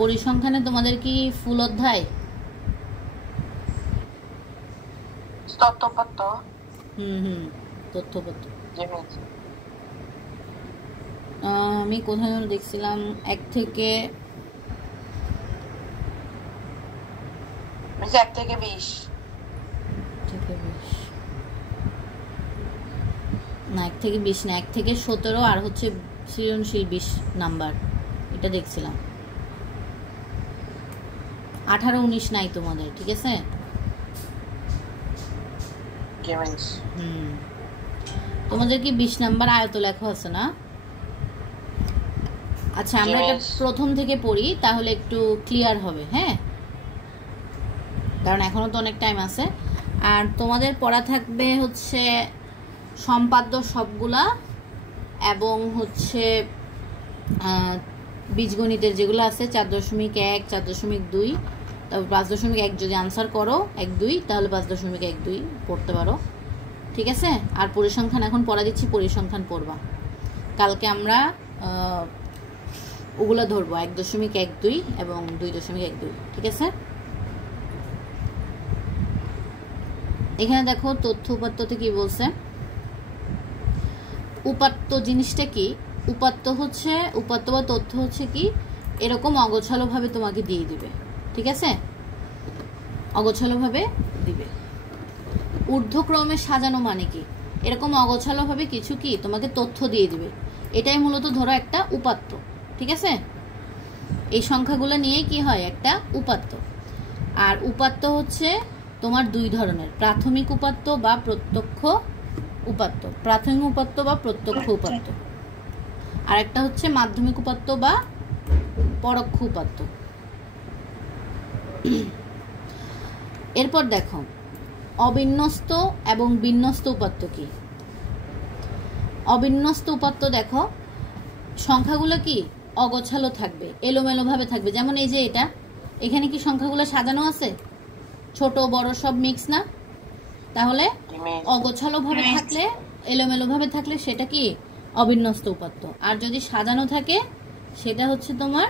পরিসংখ্যানে তোমাদের কি ফুল অধ্যায়? তথ্যপত্র। তথ্যপত্র। আমি কোথায় যেন দেখছিলাম 1 থেকে 20 না, 1 থেকে 20 না, 1 থেকে 17 আর হচ্ছে সৃজনশীল 20 নাম্বার, এটা দেখছিলাম। 18-19 নাই তোমাদের, ঠিক আছে? তোমাদের কি 20 নাম্বার আয়ত লেখা আছে না? আচ্ছা, আমরা এটা প্রথম থেকে পড়ি, তাহলে একটু ক্লিয়ার হবে। হ্যাঁ, কারণ এখনো তো অনেক টাইম আছে। আর তোমাদের পড়া থাকবে হচ্ছে সম্পাদ্য সবগুলা, এবং হচ্ছে বীজগণিতের যেগুলো আছে 4.1, 4.2, তারপর 5.1 যদি আনসার করো 1-2, তাহলে 5.12 পড়তে পারো, ঠিক আছে? আর পরিসংখ্যান এখন পড়া দিচ্ছি, পরিসংখ্যান পড়বা। কালকে আমরা ওগুলো ধরবো 1.12 এবং 2.12, ঠিক আছে? এখানে দেখো তথ্য উপাত্ততে কি বলছে। উপাত্ত জিনিসটা কি? উপাত্ত বা তথ্য হচ্ছে কি, এরকম অগোছালোভাবে তোমাকে দিয়ে দিবে, ঠিক আছে? অগোছালোভাবে দিবে। ঊর্ধ্বক্রমে সাজানো মানে কি? এরকম অগোছালোভাবে কিছু কি তোমাকে তথ্য দিয়ে দিবে, এটাই মূলত ধরো একটা উপাত্ত, ঠিক আছে? এই সংখ্যাগুলো নিয়ে কি হয়, একটা উপাত্ত। আর উপাত্ত হচ্ছে তোমার 2 ধরনের, প্রাথমিক উপাত্ত বা প্রত্যক্ষ উপাত্ত। প্রাথমিক উপাত্ত বা প্রত্যক্ষ উপাত্ত, আর একটা হচ্ছে মাধ্যমিক উপাত্ত বা পরোক্ষ উপাত্ত। এরপর দেখো অবিন্যস্ত এবং বিন্যস্ত উপাত্ত কি। অবিন্যস্ত উপাত্ত দেখো, সংখ্যাগুলো কি অগোছালো থাকবে, এলোমেলোভাবে থাকবে। যেমন এই যে এটা, এখানে কি সংখ্যাগুলো সাজানো আছে, ছোট বড় সব মিক্স না? তাহলে অগোছালোভাবে থাকলে, এলোমেলোভাবে থাকলে সেটা কি অবিন্যস্ত উপাত্ত। আর যদি সাজানো থাকে সেটা হচ্ছে তোমার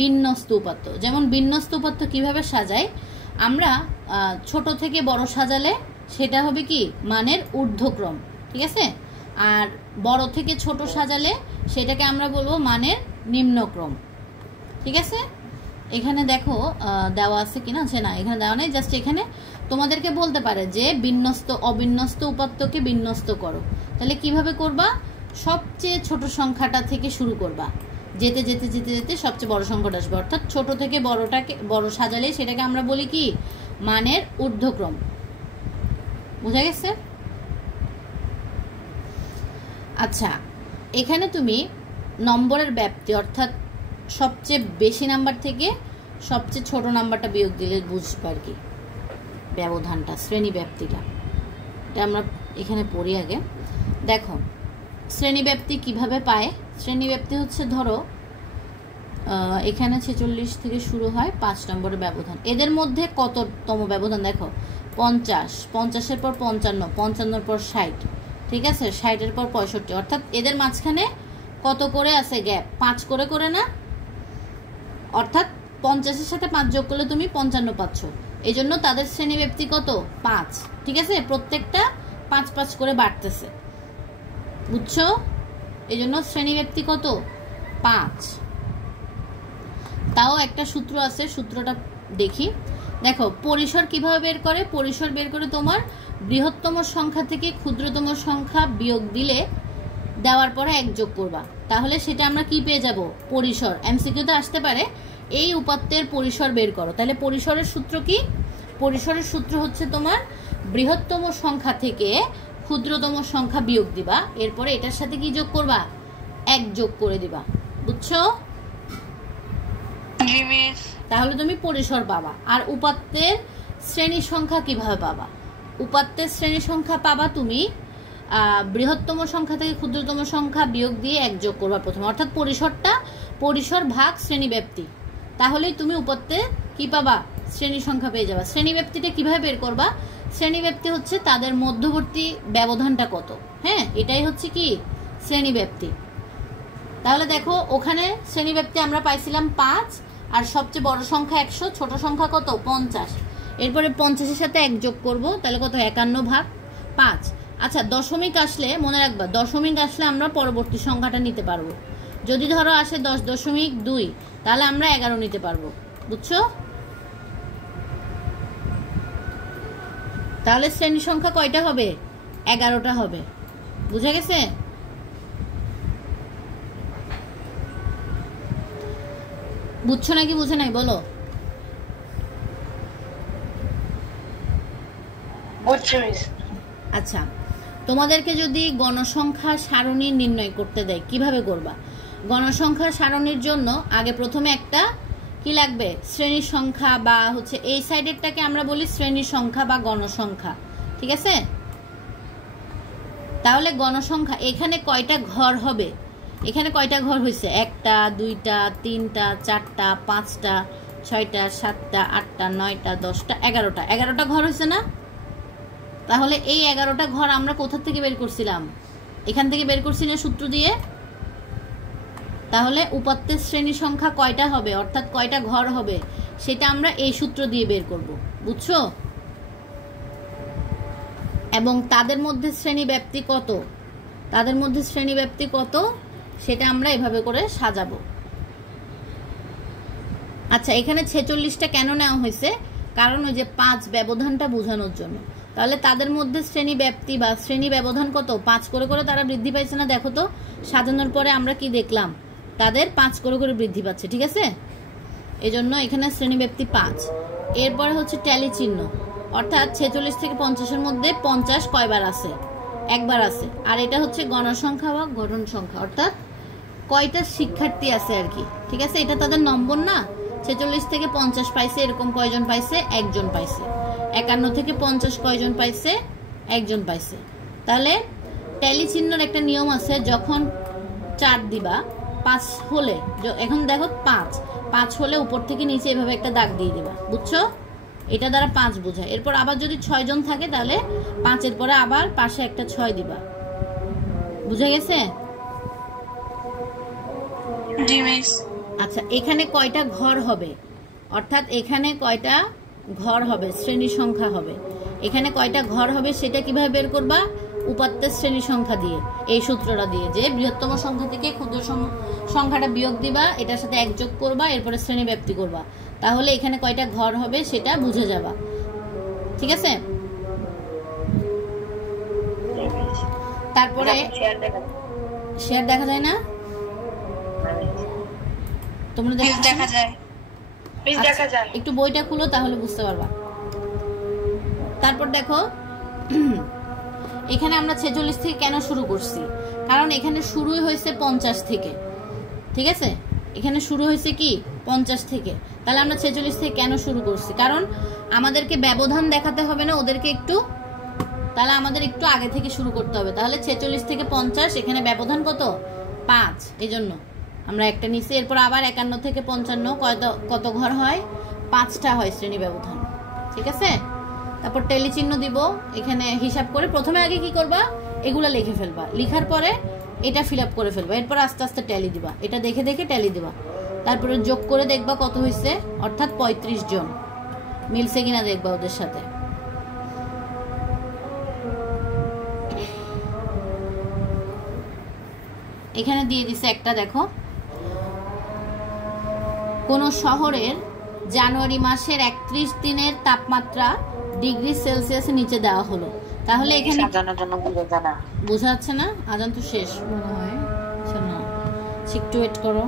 বিন্যস্ত উপাত্ত। যেমন বিন্যস্ত উপাত্ত কিভাবে সাজায় আমরা, ছোট থেকে বড় সাজালে সেটা হবে কি মানের ঊর্ধ্বক্রম, ঠিক আছে? আর বড় থেকে ছোট সাজালে সেটাকে আমরা বলবো মানের নিম্নক্রম, ঠিক আছে? এখানে দেখো দেওয়া আছে কিনা, আছে না, এখানে দেওয়া নেই, জাস্ট এখানে তোমাদেরকে বলতে পারে যে বিন্যস্ত অবিন্যস্ত উপাত্তকে বিন্যস্ত করো। তাহলে কিভাবে করবা? সবচেয়ে ছোট সংখ্যাটা থেকে শুরু করবা, যেতে যেতে যেতে যেতে সবচেয়ে বড় সংখ্যাটা আসবে। অর্থাৎ ছোট থেকে বড় সাজালে সেটাকে আমরা বলি কি মানের ঊর্ধ্বক্রম। বোঝা গেছে? আচ্ছা, এখানে তুমি নম্বরের ব্যাপ্তি, অর্থাৎ সবচেয়ে বেশি নাম্বার থেকে সবচেয়ে ছোট নাম্বারটা বিয়োগ দিলে বুঝবে আর কি ব্যবধানটা, শ্রেণী ব্যাপ্তিটা। এটা আমরা এখানে পড়ি আগে। দেখো শ্রেণী ব্যাপ্তি কিভাবে পায়। শ্রেণী ব্যাপ্তি হচ্ছে ধরো এখানে 46 থেকে শুরু হয়, 5 নম্বরের ব্যবধান। এদের মধ্যে কততম ব্যবধান দেখো, 50, 50-এর পর 55, 55-এর পর 60, ঠিক আছে? 60-এর পর 65, অর্থাৎ এদের মাঝখানে কত করে আছে গ্যাপ, 5 করে করে না? অর্থাৎ 50-এর সাথে 5 যোগ করলে তুমি 55 পাচ্ছ। এই জন্য তাদের শ্রেণী ব্যাপ্তি কত, 5, ঠিক আছে? প্রত্যেকটা 5-5 করে বাড়তেছে, বুঝছো? এই জন্য শ্রেণী ব্যাপ্তি কত, 5। তাও একটা সূত্র আছে, সূত্রটা দেখি। দেখো পরিসর কিভাবে বের করে। পরিসর বের করে তোমার বৃহত্তম সংখ্যা থেকে ক্ষুদ্রতম সংখ্যা বিয়োগ দিলে, দেওয়ার পরে 1 যোগ করবা, তাহলে সেটা আমরা কি পেয়ে যাব, পরিসর। এমসিকিউতে আসতে পারে এই উপাত্তের পরিসর বের করো। তাহলে পরিসরের সূত্র কি? পরিসরের সূত্র হচ্ছে তোমার বৃহত্তম সংখ্যা থেকে ক্ষুদ্রতম সংখ্যা বিয়োগ দিবা, এরপরে এটার সাথে কি যোগ করবা, 1 যোগ করে দিবা, বুঝছো? তাহলে তুমি পরিসর পাবা। আর উপাত্তের শ্রেণী সংখ্যা কিভাবে পাবা? উপাত্তের শ্রেণী সংখ্যা পাবা তুমি বৃহত্তম সংখ্যা থেকে ক্ষুদ্রতম সংখ্যা বিয়োগ দিয়ে 1 যোগ করবা প্রথমে, অর্থাৎ পরিসর ভাগ শ্রেণী ব্যাপ্তি। তাহলেই তুমি উপাত্তে কি পাবা, শ্রেণী সংখ্যা পেয়ে যাবা। শ্রেণী ব্যাপ্তিটা কিভাবে বের করবা? শ্রেণী ব্যাপ্তি হচ্ছে তাদের মধ্যবর্তী ব্যবধানটা কত, হ্যাঁ, এটাই হচ্ছে কি শ্রেণী ব্যাপ্তি। তাহলে দেখো ওখানে শ্রেণী ব্যাপ্তি আমরা পাইছিলাম 5, আর সবচেয়ে বড় সংখ্যা 100, ছোট সংখ্যা কত 50। এরপরে 50-এর সাথে 1 যোগ করব, তাহলে কত 51/5। আচ্ছা দশমিক আসলে মনে রাখবা, দশমিক আসলে আমরা পরবর্তী সংখ্যাটা নিতে পারবো। যদি ধরো আসে 10.2, তাহলে আমরা 11 নিতে পারবো, বুঝছো? তাহলে শ্রেণী সংখ্যা কয়টা হবে? 11টা হবে। বুঝা গেছে? বুঝছো নাকি বুঝে নাই বলো? আচ্ছা, তোমাদেরকে যদি গণসংখ্যা সারণী নির্ণয় করতে দেয়, কিভাবে করবা? গণসংখ্যা সারণীর জন্য আগে প্রথমে একটা কি লাগবে? শ্রেণীর সংখ্যা, বা হচ্ছে এই সাইডেরটাকে আমরা বলি শ্রেণীর সংখ্যা বা গণসংখ্যা, ঠিক আছে? তাহলে গণসংখ্যা এখানে কয়টা ঘর হবে? এখানে কয়টা ঘর হয়েছে? 1টা 2টা 3টা 4টা 5টা 6টা 7টা 8টা 9টা 10টা 11টা 11টা ঘর হয়েছে না? তাহলে এই 11টা ঘর আমরা কোথা থেকে বের করছিলাম? এখান থেকে বের করছি না সূত্র দিয়ে? তাহলে উপাত্তের শ্রেণী সংখ্যা কয়টা হবে, অর্থাৎ কয়টা ঘর হবে, সেটা আমরা এই সূত্র দিয়ে বের করব, বুঝছো? এবং তাদের মধ্যে শ্রেণী ব্যাপ্তি কত, তাদের মধ্যে শ্রেণী ব্যাপ্তি কত, সেটা আমরা এভাবে করে সাজাবো। আচ্ছা, এখানে 46টা কেন নেওয়া হয়েছে? কারণ ওই যে 5 ব্যবধানটা বোঝানোর জন্য। তাহলে তাদের মধ্যে শ্রেণী ব্যাপ্তি বা শ্রেণী ব্যবধান কত? 5 করে করে তারা বৃদ্ধি পাইছে না? দেখো তো সাজানোর পরে আমরা কি দেখলাম? তাদের 5 করে করে বৃদ্ধি পাচ্ছে, ঠিক আছে? এজন্য এখানে শ্রেণী ব্যাপ্তি 5। এরপরে হচ্ছে ট্যালি চিহ্ন, অর্থাৎ 46 থেকে 50-এর মধ্যে 50 কয়বার আছে? একবার আছে। আর এটা হচ্ছে গণসংখ্যা বা গঠন সংখ্যা, অর্থাৎ কয়টা শিক্ষার্থী আছে আর কি, ঠিক আছে? এটা তাদের নম্বর না। 46 থেকে 50 পাইছে, এরকম কয়জন পাইছে? একজন পাইছে। 51 থেকে 50 কয়জন পাইছে? একজন পাইছে। তাহলে ট্যালি চিহ্নের একটা নিয়ম আছে, যখন 4 দিবা 5 হলে, এখন দেখো 5 হলে উপর থেকে নিচে এভাবে একটা দাগ দিয়ে দিবা, বুঝছো? এটা দ্বারা 5 বোঝায়। এরপর আবার যদি 6 জন থাকে তাহলে 5-এর পরে আবার পাশে একটা 6 দিবা। বুঝা গেছে? আচ্ছা, এখানে কয়টা ঘর হবে, অর্থাৎ এখানে কয়টা ঘর হবে, শ্রেণী সংখ্যা হবে। এখানে কয়টা ঘর হবে সেটা কিভাবে বের করবা? উপাত্তের শ্রেণী সংখ্যা দিয়ে, এই সূত্রটা দিয়ে, যে বৃহত্তম সংখ্যা থেকে ক্ষুদ্র সংখ্যাটা বিয়োগ দিবা, এটার সাথে 1 যোগ করবা, এরপরে শ্রেণী ব্যাপ্তি করবা, তাহলে এখানে কয়টা ঘর হবে সেটা বুঝে যাবা, ঠিক আছে? তারপরে শেয়ার দেখা যায় না? তোমরা দেখা যায়? একটু বইটা খুলো, তাহলে বুঝতে পারবা। তারপর দেখো, এখানে আমরা 46 থেকে কেন শুরু করছি? কারণ এখানে শুরুই হয়েছে 50 থেকে, ঠিক আছে? এখানে শুরু হয়েছে কি 50 থেকে। তাহলে আমরা 46 থেকে কেন শুরু করছি? কারণ আমাদেরকে ব্যবধান দেখাতে হবে না ওদেরকে একটু, তাহলে আমাদের একটু আগে থেকে শুরু করতে হবে। তাহলে 46 থেকে 50, এখানে ব্যবধান কত? 5, এই জন্য আমরা একটা নিচে। এরপর আবার 51 থেকে 55 কত ঘর হয়? 5টা হয় শ্রেণী ব্যবধান, ঠিক আছে? তারপর টেলি চিহ্ন দিব, এখানে হিসাব করে প্রথমে আগে কি করবা? এগুলা লিখে ফেলবা, লিখার পরে এটা ফিল আপ করে ফেলবা, এরপর আস্তে আস্তে ট্যালি দিবা, এটা দেখে দেখে ট্যালি দিবা, তারপরে যোগ করে দেখবা কত হয়েছে, অর্থাৎ 35 জন মিলছে কিনা দেখবা ওদের সাথে। এখানে দিয়ে দিছে একটা, দেখো, কোন শহরের জানুয়ারি মাসের 31 দিনের তাপমাত্রা ডিগ্রি সেলসিয়াসের নিচে দেওয়া হলো। তাহলে এখানে বোঝা যাচ্ছে না? আজান তো শেষ মনে হয়, একটু ওয়েট করো।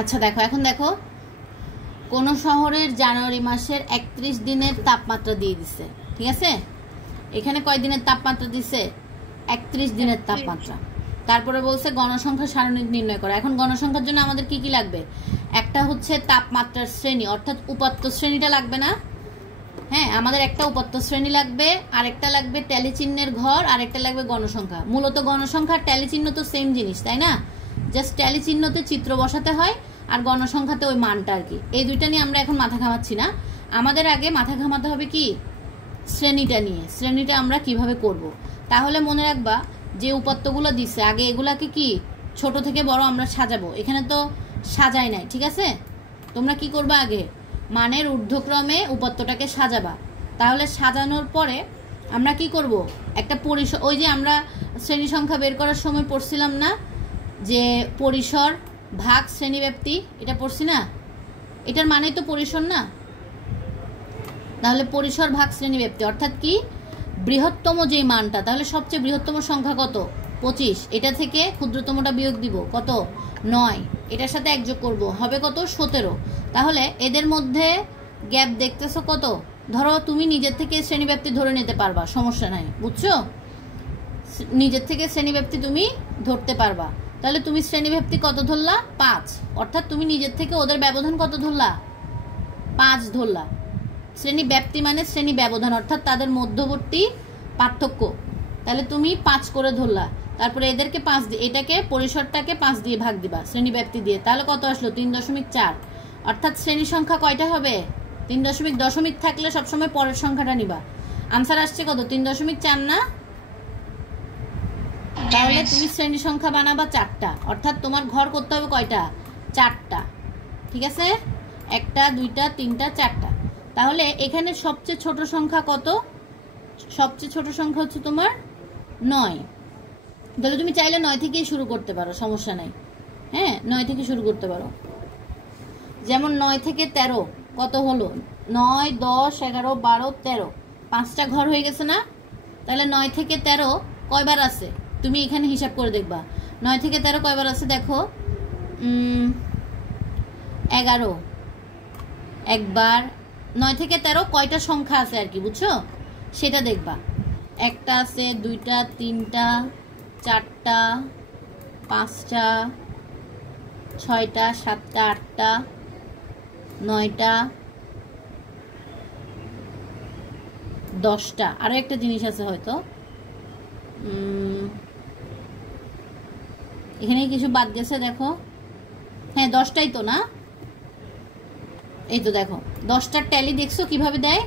আচ্ছা দেখো, এখন দেখো, কোন শহরের জানুয়ারি মাসের 31 দিনের তাপমাত্রা দিয়ে দিছে, ঠিক আছে? এখানে কয় দিনের তাপমাত্রা দিছে? 31 দিনের তাপমাত্রা। তারপরে বলছে গণসংখ্যা সারণী নির্ণয় করা। এখন গণসংখ্যার জন্য আমাদের কি কি লাগবে? একটা হচ্ছে তাপমাত্রার শ্রেণী, অর্থাৎ উপাত্ত শ্রেণীটা লাগবে না? হ্যাঁ, আমাদের একটা উপাত্ত শ্রেণী লাগবে, আরেকটা লাগবে ট্যালি চিহ্নের ঘর, আরেকটা লাগবে গণসংখ্যা। মূলত গণসংখ্যা আর ট্যালি চিহ্ন তো সেম জিনিস, তাই না? জাস্ট ট্যালি চিহ্নতে চিত্র বসাতে হয় আর গণসংখ্যাতে ওই মানটা আর কি। এই দুইটা নিয়ে আমরা এখন মাথা ঘামাচ্ছি না। আমাদের আগে মাথা ঘামাতে হবে কি শ্রেণীটা নিয়ে, শ্রেণীটা আমরা কিভাবে করব। তাহলে মনে রাখবা যে উপাত্তগুলো দিচ্ছে আগে এগুলাকে কি ছোট থেকে বড় আমরা সাজাবো। এখানে তো সাজাই নাই, ঠিক আছে? তোমরা কি করবা আগে মানের ঊর্ধ্বক্রমে উপাত্তটাকে সাজাবা। তাহলে সাজানোর পরে আমরা কি করব একটা পরিসর, ওই যে আমরা শ্রেণী সংখ্যা বের করার সময় পড়ছিলাম না যে পরিসর ভাগ শ্রেণীব্যাপ্তি, এটা পড়ছি না? এটার মানেই তো পরিসর না? তাহলে পরিসর ভাগ শ্রেণীব্যাপ্তি অর্থাৎ কি বৃহত্তম যে মানটা, তাহলে সবচেয়ে বৃহত্তম সংখ্যা কত 25, এটা থেকে ক্ষুদ্রতমটা বিয়োগ দিব কত 9, এটার সাথে এক যোগ করব হবে কত 17। তাহলে এদের মধ্যে গ্যাপ দেখতেছো কত? ধরো তুমি নিজের থেকে শ্রেণীব্যাপ্তি ধরে নিতে পারবা, সমস্যা নাই, বুঝছো? নিজের থেকে শ্রেণীব্যাপ্তি তুমি ধরতে পারবা। তাহলে তুমি শ্রেণীব্যাপ্তি কত ধরলা 5, অর্থাৎ তুমি নিজের থেকে ওদের ব্যবধান কত ধরলা 5 ধরলা। শ্রেণী ব্যাপ্তি মানে শ্রেণী ব্যবধান অর্থাৎ তাদের মধ্যবর্তী পার্থক্য। তাহলে তুমি 5 করে ধরলা, তারপরে এদেরকে 5 দিয়ে, এটাকে পরিসরটাকে 5 দিয়ে ভাগ দিবা শ্রেণী ব্যাপ্তি দিয়ে, তাহলে কত আসলো 3.4। অর্থাৎ শ্রেণী সংখ্যা কয়টা হবে 3 দশমিক থাকলে সবসময় পরের সংখ্যাটা নিবা। আনসার আসছে কত 3.4 না? তাহলে তুমি শ্রেণী সংখ্যা বানাবা 4টা, অর্থাৎ তোমার ঘর করতে হবে কয়টা 4টা, ঠিক আছে? 1টা 2টা 3টা 4টা। তাহলে এখানে সবচেয়ে ছোট সংখ্যা কত? সবচেয়ে ছোট সংখ্যা হচ্ছে তোমার 9। তাহলে তুমি চাইলে 9 থেকেই শুরু করতে পারো, সমস্যা নাই। হ্যাঁ, 9 থেকে শুরু করতে পারো। যেমন 9 থেকে 13 কত হলো 9 10 11 12 13, 5টা ঘর হয়ে গেছে না? তাহলে 9 থেকে 13 কয়বার আছে তুমি এখানে হিসাব করে দেখবা। 9 থেকে 13 কয়বার আছে দেখো, 11 একবার। 9 থেকে 13 কয়টা সংখ্যা আছে আর কি, বুঝছো? সেটা দেখবা। 1টা আছে, 2টা 3টা 4টা 5টা 6টা 7টা 8টা 9টা 10টা। আরো একটা জিনিস আছে হয়তো, এখানে কিছু বাদ গেছে দেখো। হ্যাঁ 10টাই তো না? এই তো দেখো 10টার ট্যালি দেখছো কিভাবে দেয়?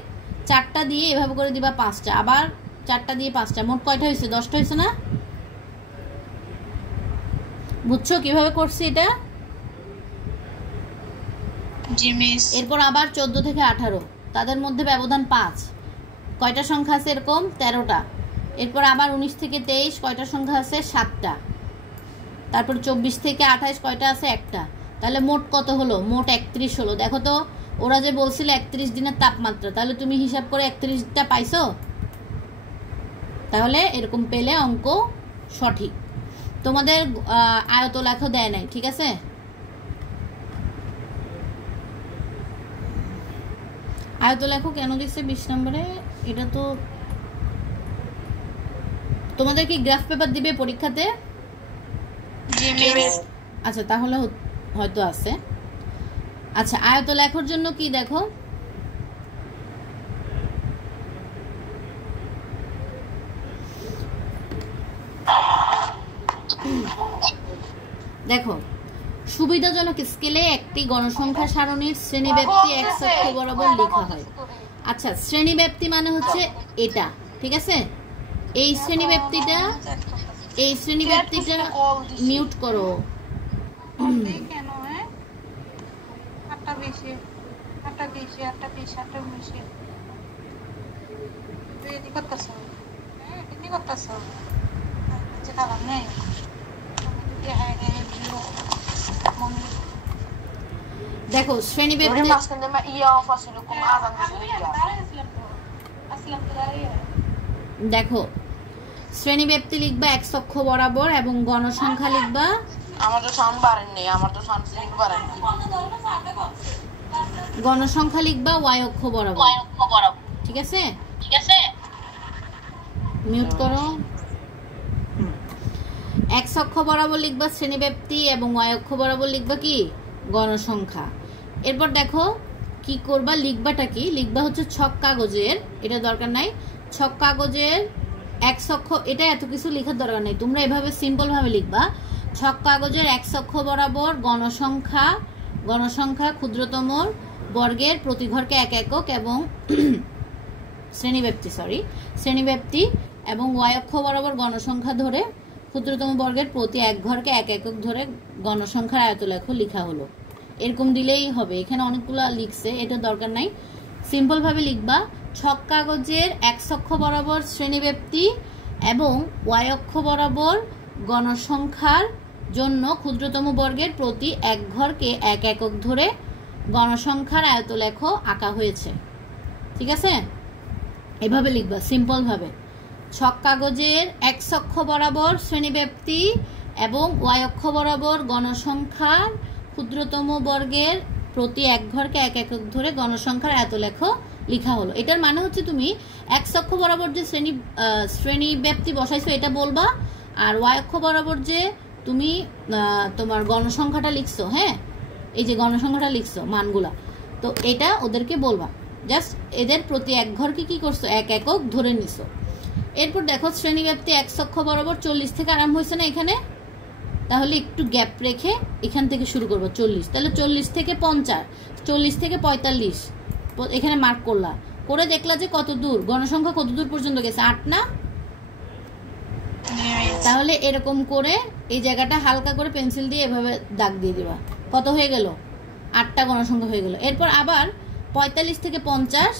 4টা দিয়ে এভাবে করে দিবা 5টা, আবার 4টা দিয়ে 5টা, মোট কয়টা হয়েছে 10টা হয়েছে না? বুঝছো কিভাবে করছি এটা? এরপর আবার 14 থেকে 18, তাদের মধ্যে ব্যবধান 5, কয়টা সংখ্যা আছে এরকম 13টা। এরপর আবার 19 থেকে 23 কয়টা সংখ্যা আছে 7টা। তারপর 24 থেকে 28 কয়টা আছে 1টা। তাহলে মোট কত হলো? মোট 31 হলো। দেখো তো ওরা যে বলছিল 31 দিনের তাপমাত্রা, তাহলে তুমি হিসাব করে 31টা পাইছো। তাহলে এরকম পেলে অঙ্ক সঠিক। তোমাদের আয়ত লেখো দেয় নাই, ঠিক আছে? আয়ত লেখো কেন দিচ্ছে 20 নম্বরে? এটা তো তোমাদের কি গ্রাফ পেপার দিবে পরীক্ষাতে? আচ্ছা তাহলে হয়তো আছে। আচ্ছা আয়ত লেখার জন্য কি দেখো, দেখো সুবিধাজনক স্কেলে একটি গণসংখ্যা সারণীর শ্রেণীব্যাপ্তি এক অক্ষ বরাবর লেখা হয়। আচ্ছা শ্রেণীব্যাপ্তি মানে হচ্ছে এটা, ঠিক আছে? এই শ্রেণীব্যাপ্তিটা মিউট করো। দেখো শ্রেণীব্যাপ্তি, দেখো শ্রেণীব্যাপ্তি লিখবা এক অক্ষ বরাবর এবং গণসংখ্যা লিখবা, গণসংখ্যা লিখবা y অক্ষ বরাবর, ঠিক আছে? মিউট করো। x অক্ষ বরাবর লিখবা শ্রেণীব্যাপ্তি এবং y অক্ষ বরাবর লিখবা কি গণসংখ্যা। এরপর দেখো কি করবা, লিখবাটা কি লিখবা হচ্ছে ছক কাগজের, এটা দরকার নাই, ছক কাগজের এক অক্ষ, এটা এত কিছু লেখার দরকার নেই, তোমরা এভাবে সিম্পল ভাবে লিখবা। ছক কাগজের এক অক্ষ বরাবর গণসংখ্যা ক্ষুদ্রতম বর্গের প্রতি ঘরকে এক একক এবং শ্রেণীব্যাপ্তি এবং ওয়াই অক্ষ বরাবর গণসংখ্যা ধরে ক্ষুদ্রতম বর্গের প্রতি এক ঘরকে এক একক ধরে গণসংখ্যার আয়তলেখ লেখা হলো। এরকম দিলেই হবে, এখানে অনেকগুলো লিখছে, এটা দরকার নাই, সিম্পল ভাবে লিখবা। ছক কাগজের এক অক্ষ বরাবর শ্রেণীব্যাপ্তি এবং ওয়াই অক্ষ বরাবর গণসংখ্যার জন্য ক্ষুদ্রতম বর্গের প্রতি এক ঘরকে এক একক ধরে গণসংখ্যার আয়তলেখ আঁকা হয়েছে। ঠিক আছে, এভাবে লিখবা সিম্পল ভাবে। ছক কাগজের এক অক্ষ বরাবর শ্রেণীব্যাপ্তি এবং ওয়াই অক্ষ বরাবর গণসংখ্যার ক্ষুদ্রতম বর্গের প্রতি এক ঘরকে এক একক ধরে গণসংখ্যার আয়তলেখ লেখা হলো। এটার মানে হচ্ছে তুমি এক অক্ষ বরাবর যে শ্রেণীব্যাপ্তি বসাইছো এটা বলবা, আর ওয়াই অক্ষ বরাবর যে তুমি তোমার গণসংখ্যাটা লিখছো, হ্যাঁ এই যে গণসংখ্যাটা লিখছো মানগুলা, তো এটা ওদেরকে বলবা, জাস্ট এদের প্রতি এক ঘরকে কি করছো এক একক ধরে নিছো। এরপর দেখো শ্রেণীব্যাপ্তি এক অক্ষ বরাবর 40 থেকে আরম্ভ হয়েছে না এখানে, তাহলে একটু গ্যাপ রেখে এখান থেকে শুরু করবো 40, তাহলে 40 থেকে 50, 40 থেকে 45 এখানে মার্ক করলা, করে দেখলা যে কত দূর গণসংখ্যা কত দূর পর্যন্ত গেছে, 8 না? তাহলে এরকম করে এই জায়গাটা হালকা করে পেন্সিল দিয়ে এভাবে দাগ দিয়ে দিবা, কত হয়ে গেল 8টা গণসংখ্যা হয়ে গেল। এরপর আবার 45 থেকে 50,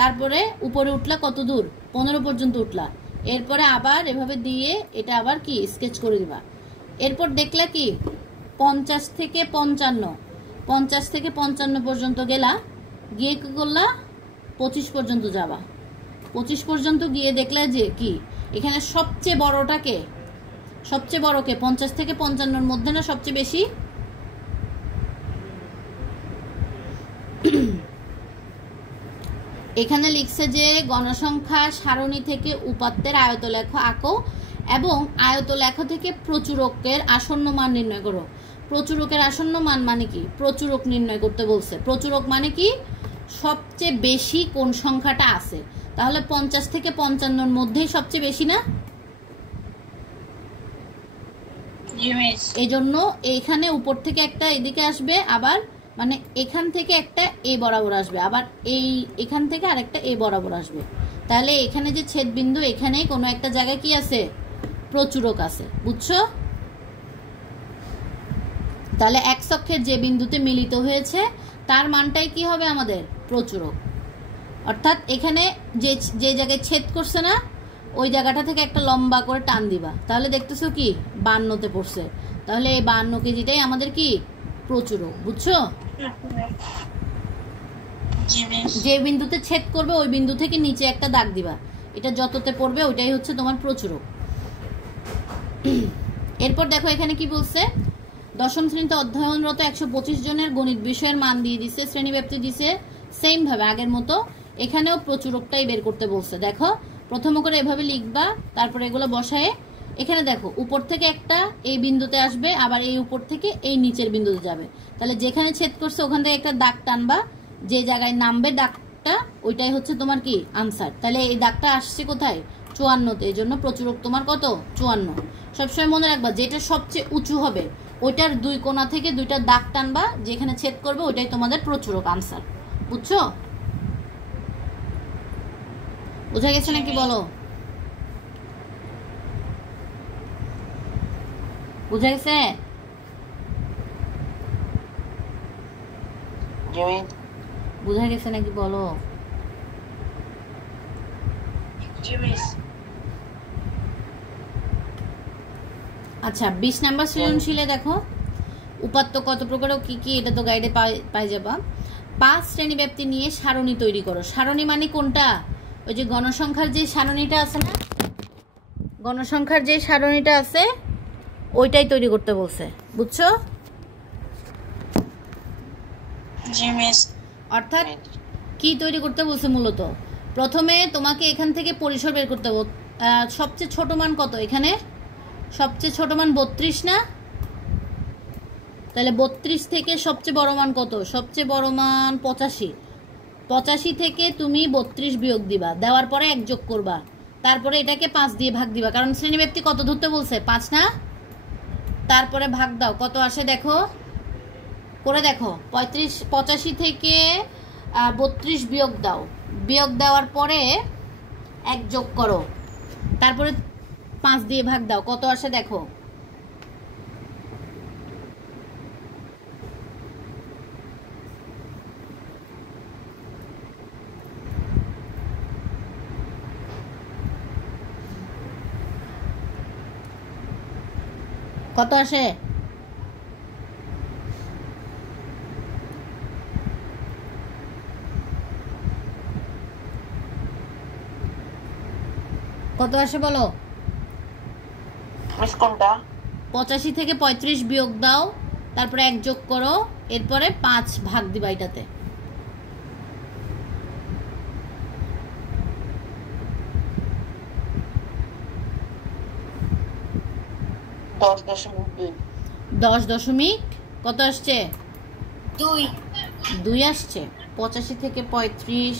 তারপরে উপরে উঠলা কত দূর 15 পর্যন্ত উঠলা, এরপরে আবার এভাবে দিয়ে এটা আবার কি স্কেচ করে দিবা। এরপর দেখলা কি 50 থেকে 55 পর্যন্ত গেলা, গিয়ে কি করলা 25 পর্যন্ত যাবা, 25 পর্যন্ত গিয়ে দেখলা যে কি এখানে সবচেয়ে বড়টাকে, সবচেয়ে বড়কে 50 থেকে 55-র মধ্যে না সবচেয়ে বেশি, এখানে লিখছে যে গণসংখ্যা সারণী থেকে উপাত্তের আয়তলেখ আঁকো এবং আয়তলেখ থেকে প্রচুরকের আসন্ন মান নির্ণয় করো। প্রচুরকের আসন্ন মান মানে কি, প্রচুরক নির্ণয় করতে বলছে। প্রচুরক মানে কি, সবচেয়ে বেশি কোন সংখ্যাটা আছে, তাহলে 50 থেকে 55-র মধ্যেই সবচেয়ে বেশি না, এই জন্য এইখানে উপর থেকে একটা এদিকে আসবে, আবার মানে এখান থেকে একটা এ বরাবর আসবে, আবার এখান থেকে আরেকটা এ বরাবর আসবে, তাহলে এখানে যে ছেদ বিন্দু এখানেই কোনো একটা জায়গায় কি আছে প্রচুরক আছে, বুঝছো? তাহলে এক অক্ষের যে বিন্দুতে মিলিত হয়েছে তার মানটাই কি হবে আমাদের প্রচুরক। অর্থাৎ এখানে যে জায়গায় ছেদ করছে না ওই জায়গাটা থেকে একটা লম্বা করে টান দিবা, তাহলে দেখতেছো কি 52-তে পড়ছে, তাহলে এই 52 কেজিটাই আমাদের কি প্রচুরক, বুঝছো? যে বিন্দুতে ছেদ করবে ওই বিন্দু থেকে নিচে একটা দাগ দিবা, এটা যততে পড়বে ওইটাই হচ্ছে তোমার প্রচুরক। এরপর দেখো এখানে কি বলছে, দশম শ্রেণীতে অধ্যয়নরত 125 জনের গণিত বিষয়ের মান দিয়ে দিছে, শ্রেণীব্যাপ্তি দিছে সেম ভাবে আগের মতো, এখানেও প্রচুরকটাই বের করতে বলছে। দেখো প্রথম করে এভাবে লিখবা, তারপরে এগুলো বসায়ে এখানে দেখো উপর থেকে একটা এই বিন্দুতে আসবে, আবার এই উপর থেকে এই নিচের বিন্দুতে যাবে, তাহলে যেখানে ছেদ করছে ওখান থেকে একটা দাগ টানবা, যে জায়গায় নামবে দাগটা ওইটাই হচ্ছে তোমার কি আনসার। তাহলে এই দাগটা আসছে কোথায় 54-তে, এই জন্য প্রচুরক তোমার কত 54। সবসময় মনে রাখবা যেটা সবচেয়ে উঁচু হবে ওইটার দুই কোণা থেকে দুইটা দাগ টানবা, যেখানে ছেদ করবে ওইটাই তোমাদের প্রচুরক আনসার, বুঝছো? বুঝা গেছে নাকি বলো? বুঝা গেছে? বুঝা গেছে নাকি বলো? আচ্ছা 20 নাম্বার সৃজনশীলে দেখো উপাত্ত কত প্রকার ও কি কি, এটা তো গাইডে পাই যাবা। 5 শ্রেণী ব্যাপ্তি নিয়ে সারণী তৈরি করো। সারণী মানে কোনটা, ওই যে গণসংখ্যার যে সারণীটা আছে না, গণসংখ্যার যে সারণীটা আছে ওইটাই তৈরি করতে বলছে, বুঝছো? অর্থাৎ কি তৈরি করতে বলছে, মূলত প্রথমে তোমাকে এখান থেকে পরিসর বের করতে হবে। সবচেয়ে ছোট মান কত, এখানে সবচেয়ে ছোট মান 32 না, তাহলে 32 থেকে সবচেয়ে বড় মান কত, সবচেয়ে বড় মান 85, 85 থেকে তুমি 32 বিয়োগ দিবা, দেওয়ার পরে 1 যোগ করবা, তারপরে এটাকে 5 দিয়ে ভাগ দিবা, কারণ শ্রেণীব্যাপ্তি কত ধরতে বলছে 5 না। তারপরে ভাগ দাও, কত আসে দেখো, করে দেখো। 85 থেকে 32 বিয়োগ দাও, বিয়োগ দেওয়ার পরে 1 যোগ করো, তারপরে 5 দিয়ে ভাগ দাও, কত আসে দেখো। কত আসে? কত আসে বলো? 85 থেকে 35 বিয়োগ দাও, তারপরে 1 যোগ করো, এরপরে 5 ভাগ দিবা এটাতে। দশ দশমিক কত আসছে? 2 আসছে। 85 থেকে 35,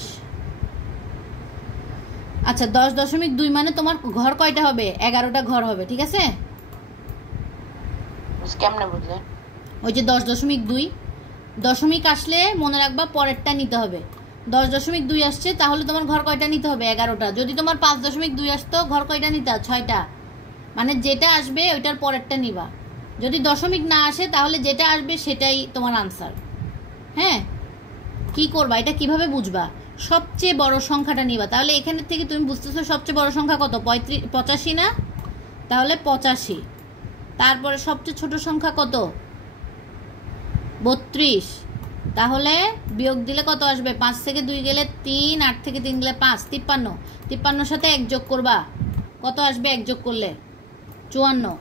আচ্ছা 10.2 মানে তোমার ঘর কয়টা হবে? 11টা ঘর হবে, ঠিক আছে। কেমনে বুঝলে? ওই যে 10.2 দশমিক আসলে মনে রাখবা পরেরটা নিতে হবে। 10.2 আসছে, তাহলে তোমার ঘর কয়টা নিতে হবে? 11টা। যদি তোমার 5.2 আসতো, ঘর কয়টা নিতে? 6টা। মানে যেটা আসবে ওইটার পরেরটা নিবা। যদি দশমিক না আসে তাহলে যেটা আসবে সেটাই তোমার আনসার। হ্যাঁ, কি করবা, এটা কিভাবে বুঝবা? সবচেয়ে বড় সংখ্যাটা নিবা। তাহলে এখানে থেকে তুমি বুঝতেছো সবচেয়ে বড় সংখ্যা কত? 85 না? তাহলে 85। তারপরে সবচেয়ে ছোট সংখ্যা কত? 32। তাহলে বিয়োগ দিলে কত আসবে? 5 থেকে 2 গেলে 3, 8 থেকে 3 গেলে 5, 53। 53 সাথে 1 যোগ করবা, কত আসবে 1 যোগ করলে? 54।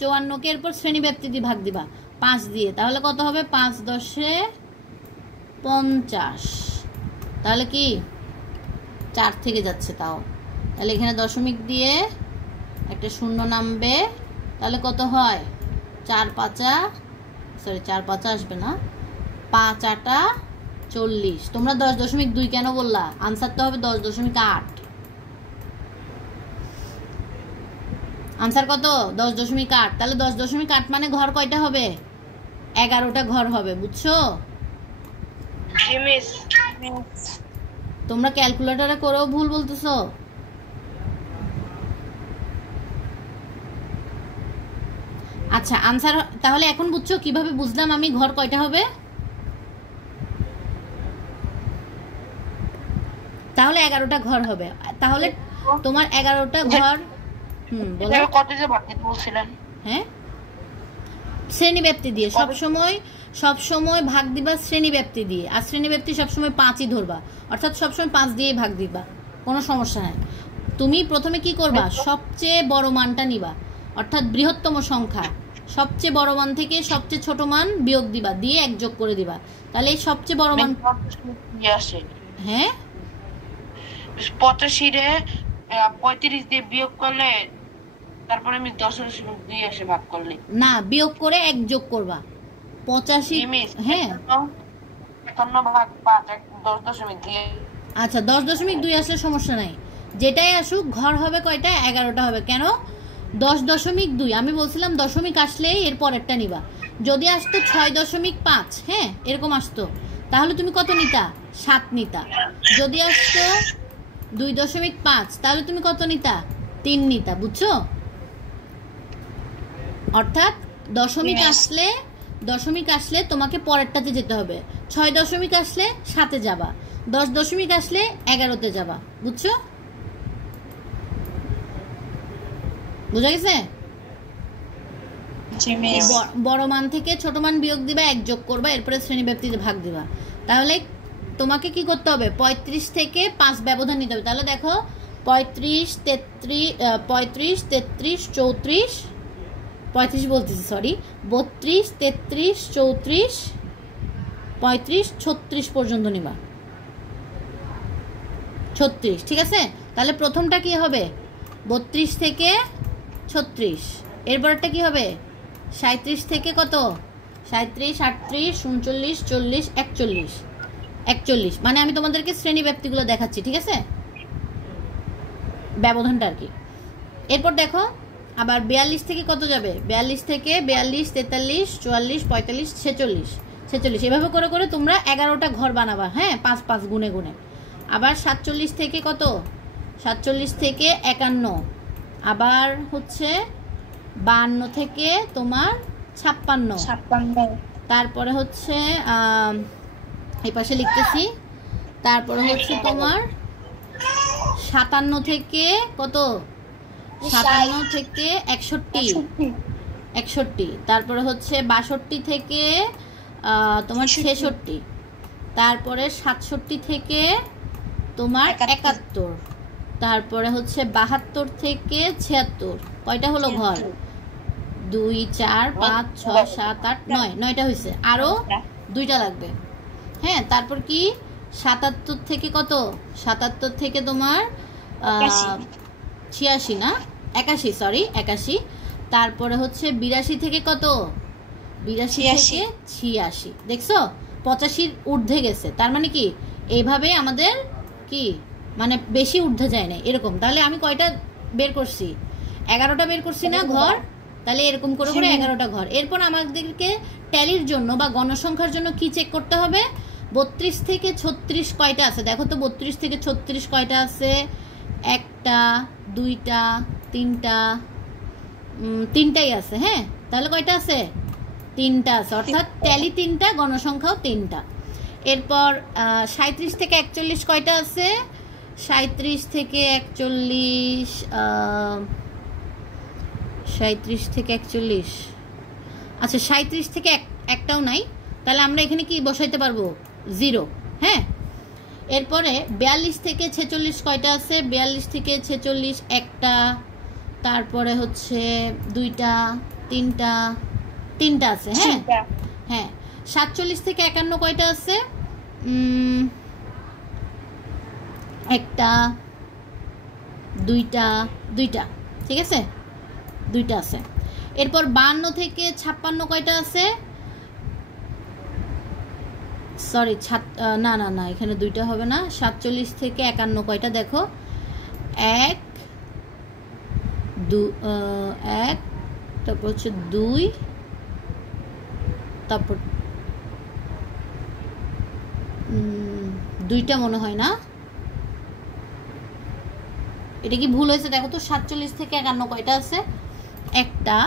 54কে এরপর শ্রেণীব্যাপ্তি দিয়ে ভাগ দিবা 5 দিয়ে, তাহলে কত হবে? 5 10 50। তাহলে কি 4 থেকে যাচ্ছে, তাও তাহলে এখানে দশমিক দিয়ে একটা শূন্য নামবে, তাহলে কত হয়? 4 5 আসবে না, 5 8 40। তোমরা 10.2 কেন বললা? আনসার তো হবে 10.8। আনসার কত? 10.8। তাহলে 10.8 মানে ঘর কয়টা হবে? 11টা ঘর হবে, বুঝছো? তোমরা ক্যালকুলেটরে করেও ভুল বলতেছো। আচ্ছা আনসার তাহলে এখন বুঝছো কিভাবে বুঝলাম আমি ঘর কয়টা হবে? তাহলে 11টা ঘর হবে। তাহলে তোমার 11টা ঘর বলো কত যে ভাগ দিতে বলছিলেন? হ্যাঁ, শ্রেণীব্যাপ্তি দিয়ে। সবসময় ভাগ দিবা শ্রেণীব্যাপ্তি দিয়ে, আর শ্রেণীব্যাপ্তি সবসময় 5ই ধরবা, অর্থাৎ সবসময় 5 দিয়ে ভাগ দিবা, কোনো সমস্যা নাই। তুমি প্রথমে কি করবা? সবচেয়ে বড় মানটা নিবা, অর্থাৎ বৃহত্তম সংখ্যা, সবচেয়ে বড় মান থেকে সবচেয়ে ছোট মান বিয়োগ দিবা, দিয়ে 1 যোগ করে দিবা। তাহলে এই সবচেয়ে বড় মান আসে। হ্যাঁ, 85 রে 35 দিয়ে বিয়োগ করলে, তারপরে আমি 10.2 এসে ভাগ করলে না, বিয়োগ করে 1 যোগ করবা। 85, হ্যাঁ, 10.2। আচ্ছা 10.2 আসলে সমস্যা নাই, যেটাই আসুক ঘর হবে কয়টা? 11টা হবে। কেন 10.2? আমি বলছিলাম দশমিক আসলে এর পরেরটা নিবা। যদি আসতো 6.5, হ্যাঁ এরকম আসতো, তাহলে তুমি কত নিতা? 7 নিতা। যদি আসতো 2.5, তাহলে তুমি কত নিতা? 3 নিতা, বুঝছো? অর্থাৎ দশমিক আসলে তোমাকে পরেরটাতে যেতে হবে। 6 আসলে 7-এ যাবা, 10 আসলে 11-তে যাবা, বুঝছো? বুঝা গেছে? বড় মান থেকে ছোট মান বিয়োগ দিবা, 1 যোগ করবা, এরপরে শ্রেণীব্যাপ্তিতে ভাগ দিবা। তাহলে তোমাকে কি করতে হবে? 35 থেকে 5 ব্যবধান নিতে হবে। তাহলে দেখো 35 33 34, 35 বলতেছি, সরি, 32 33 34 35 36 পর্যন্ত নিবা। 36, ঠিক আছে। তাহলে প্রথমটা কি হবে? 32 থেকে 36। এরপরটা কি হবে? 37 থেকে কত? 37 38 39 40 41। 41, মানে আমি তোমাদেরকে শ্রেণী ব্যাপ্তিগুলো দেখাচ্ছি, ঠিক আছে, ব্যবধানটা আর কি। এরপর দেখো আবার 42 থেকে কত যাবে, 42 থেকে 42, 43, 44, 45, 46, 46, এভাবে করে করে তোমরা 11টা ঘর বানাবা, হ্যাঁ, 5 5 গুনে গুনে। আবার 47 থেকে কত, 47 থেকে 51, আবার হচ্ছে 52 থেকে তোমার 56, তারপরে হচ্ছে এই পাশে লিখতেছি, তারপরে হচ্ছে তোমার 57 থেকে কত, 57 থেকে 61, তারপরে হচ্ছে 62 থেকে তোমার 66, তারপরে 67 থেকে তোমার 71, তারপরে হচ্ছে 72 থেকে 76, কয়টা হলো ঘর, 2 4 5 6 7 8 9, 9টা হয়েছে, আরো 2টা লাগবে, হ্যাঁ। তারপর কি 77 থেকে কত, 77 থেকে তোমার 86 না 81, সরি 81, তারপরে হচ্ছে 82 থেকে কত, 82 থেকে 86, দেখছো 85 ঊর্ধ্বে গেছে, তার মানে কি এইভাবে আমাদের কি মানে বেশি ঊর্ধ্বে যায় না এরকম। তাহলে আমি কয়টা বের করছি, 11টা বের করছি না ঘর, তাহলে এরকম করে করে 11টা ঘর। এরপর আমাদেরকে ট্যালির জন্য বা গণসংখ্যার জন্য কি চেক করতে হবে, 32 থেকে 36 কয়টা আছে, দেখো তো 32 থেকে 36 কয়টা আছে, 1টা 2টা 3টা, 3টাই আছে, হ্যাঁ, তাহলে কয়টা আছে, 3টা আছে, অর্থাৎ ট্যালি 3টা, গণসংখ্যাও 3টা। এরপর 37 থেকে 41 কয়টা আছে, 37 থেকে 41, 37 থেকে 41, আচ্ছা 37 থেকে একটাও নাই, তাহলে আমরা এখানে কি বসাইতে পারবো, 0, হ্যাঁ। এরপরে 42 থেকে 46 কয়টা আছে, 42 থেকে 46 একটা, তারপরে হচ্ছে 2টা 3টা, 3টা আছে, হ্যাঁ হ্যাঁ। 47 থেকে 51 কয়টা আছে, একটা 2টা 2টা, ঠিক আছে, 2টা আছে। এরপর 52 থেকে 56 কয়টা আছে, সরি না না না এখানে 2টা হবে না, 47 থেকে 51 কয়টা দেখো, 1 2 1, তারপর হচ্ছে 2, তারপর 2টা মনে হয় না, এটা কি ভুল হয়েছে দেখো তো, 47 থেকে 51 কয়টা আছে, একটা,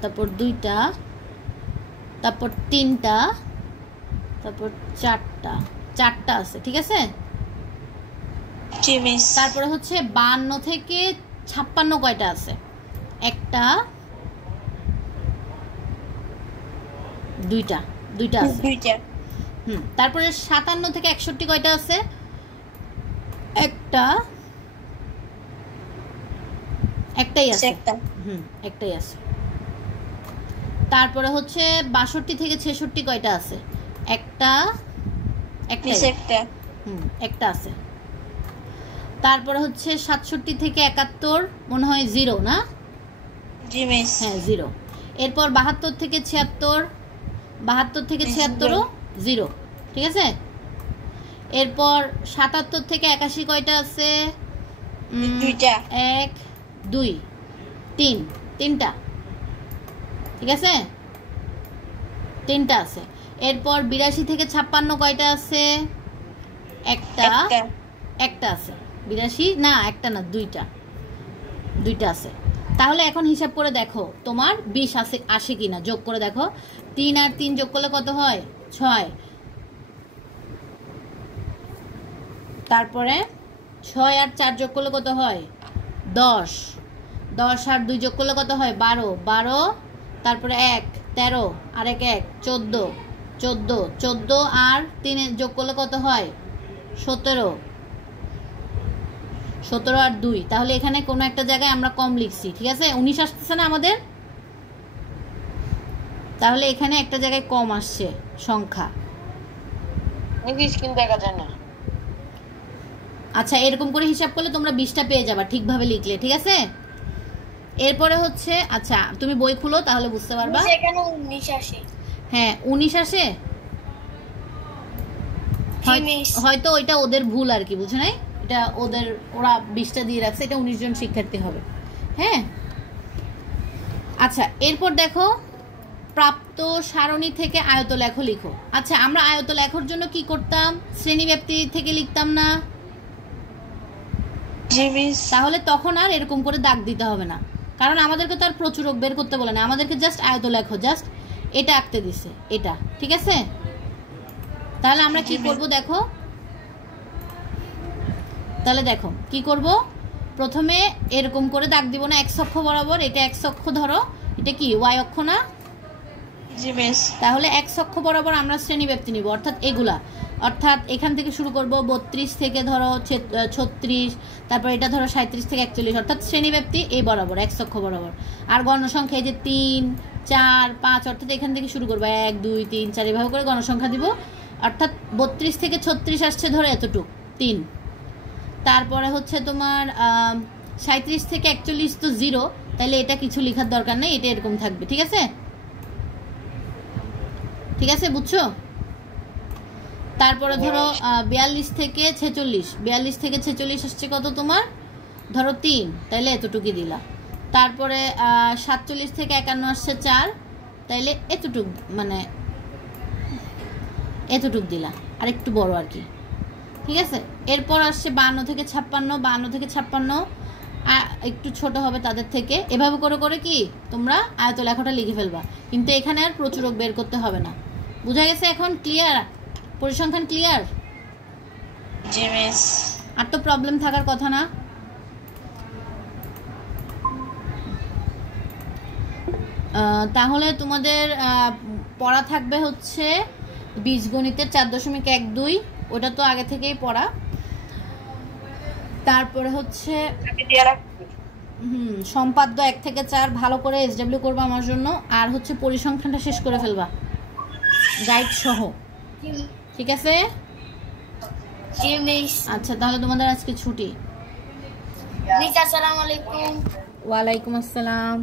তারপর 2টা, তারপর 3টা, তারপর 4টা আছে, ঠিক আছে। তারপরে হচ্ছে 52 থেকে 56 কয়টা আছে, একটা, 2টা আছে, তারপরে 57 থেকে 61 কয়টা আছে, একটাই আছে, একটাই আছে। তারপরে হচ্ছে 62 থেকে 66 কয়টা আছে, একটা আছে। তারপরে হচ্ছে 67 থেকে 71 মনে হয় 0 না, হ্যাঁ 0। এরপর 72 থেকে 76, 72 থেকে 76ও 0, ঠিক আছে। এরপর 77 থেকে 81 কয়টা আছে, 1 2 3, 3টা, ঠিক আছে, 3টা আছে। এরপর 82 থেকে 56 কয়টা আছে, একটা আছে, 82 না একটা না 2টা আছে। তাহলে এখন হিসাব করে দেখো তোমার 20 আসে কিনা, যোগ করে দেখো, 3 আর 3 যোগ করলে কত হয়, 6, তারপরে 6 আর 4 যোগ করলে কত হয়, 10, 10 আর 2 যোগ করলে কত হয়, 12, তারপরে 1 13, আর 1 14 আর 3 যোগ করলে কত হয়, 17 আর 2, তাহলে এখানে কোনো একটা জায়গায় আমরা কম লিখছি, ঠিক আছে, 19 আসতেছে না আমাদের, তাহলে এখানে একটা জায়গায় কম আসছে সংখ্যা, দেখা যায় না। আচ্ছা এরকম করে হিসাব করলে তোমরা 20টা পেয়ে যাবা ঠিকভাবে লিখলে, ঠিক আছে। এরপরে হচ্ছে, আচ্ছা তুমি বই খুলো তাহলে বুঝতে পারবা, হ্যাঁ 19 আসে, হয়তো ওইটা ওদের ভুল আর কি, বুঝে নাই, এটা ওদের, ওরা 20টা দিয়ে রাখছে, এটা 19 জন শিক্ষার্থী হবে। হ্যাঁ আচ্ছা, এরপর দেখো প্রাপ্ত সারণী থেকে আয়ত লেখো লিখো। আচ্ছা আমরা আয়ত লেখার জন্য কি করতাম, শ্রেণীব্যাপ্তি থেকে লিখতাম না? তাহলে তখন আর এরকম করে দাগ দিতে হবে না, কারণ আমাদেরকে তো আর প্রচুরক বের করতে বলে না, আমাদেরকে জাস্ট আয়ত লেখো, জাস্ট এটা আঁকতে দিছে, এটা ঠিক আছে। তাহলে আমরা কি করব দেখো, তাহলে দেখো কি করব, প্রথমে এরকম করে দাগ দিব না, x অক্ষ বরাবর, এটা x অক্ষ ধরো, এটা কি y অক্ষ না? জি মিস। তাহলে x অক্ষ বরাবর আমরা শ্রেণীব্যাপ্তি নিব, অর্থাৎ এগুলা, অর্থাৎ এখান থেকে শুরু করব 32 থেকে ধরো 36, তারপর এটা ধরো 37 থেকে 41, অর্থাৎ শ্রেণীব্যাপ্তি এই বরাবর x অক্ষ বরাবর। আর গণসংখ্যা এই যে 3 4 5, অর্থাৎ এখান থেকে শুরু করবো 1 2 3 4 এভাবে করে গণসংখ্যা দিব, অর্থাৎ 32 থেকে 36 আসছে ধরো এতটুক 3, তারপরে হচ্ছে তোমার 37 থেকে 41 তো 0, তাহলে এটা কিছু লেখার দরকার নেই, এটা এরকম থাকবে, ঠিক আছে? ঠিক আছে বুঝছো? তারপরে ধরো 42 থেকে 46, 42 থেকে 46 আসছে কত তোমার, ধরো 3, তাইলে এতটুকুই দিলা। তারপরে 47 থেকে 51 আসছে 4, তাইলে এতটুক, মানে এতটুক দিলা, আর একটু বড় আর কি, ঠিক আছে। এরপর আসছে 52 থেকে 56, 52 থেকে 56 একটু ছোট হবে তাদের থেকে, এভাবে করে করে কি তোমরা আয়ত লেখাটা লিখে ফেলবা, কিন্তু এখানে আর প্রচুরক বের করতে হবে না। বুঝা গেছে এখন? ক্লিয়ার? পরিসংখ্যান ক্লিয়ার? জি মিস। আর তো প্রবলেম থাকার কথা না। তাহলে তোমাদের পড়া থাকবে হচ্ছে বীজগণিতের 4.12, ওটা তো আগে থেকেই পড়া। তারপরে হচ্ছে সম্পাদ্য 1 থেকে 4 ভালো করে SW করবা আমার জন্য, আর হচ্ছে পরিসংখ্যানটা শেষ করে ফেলবা গাইড সহ, ঠিক আছে? আচ্ছা তাহলে তোমাদের আজকে ছুটি। আসসালামু আলাইকুম। ওয়ালাইকুম আসসালাম।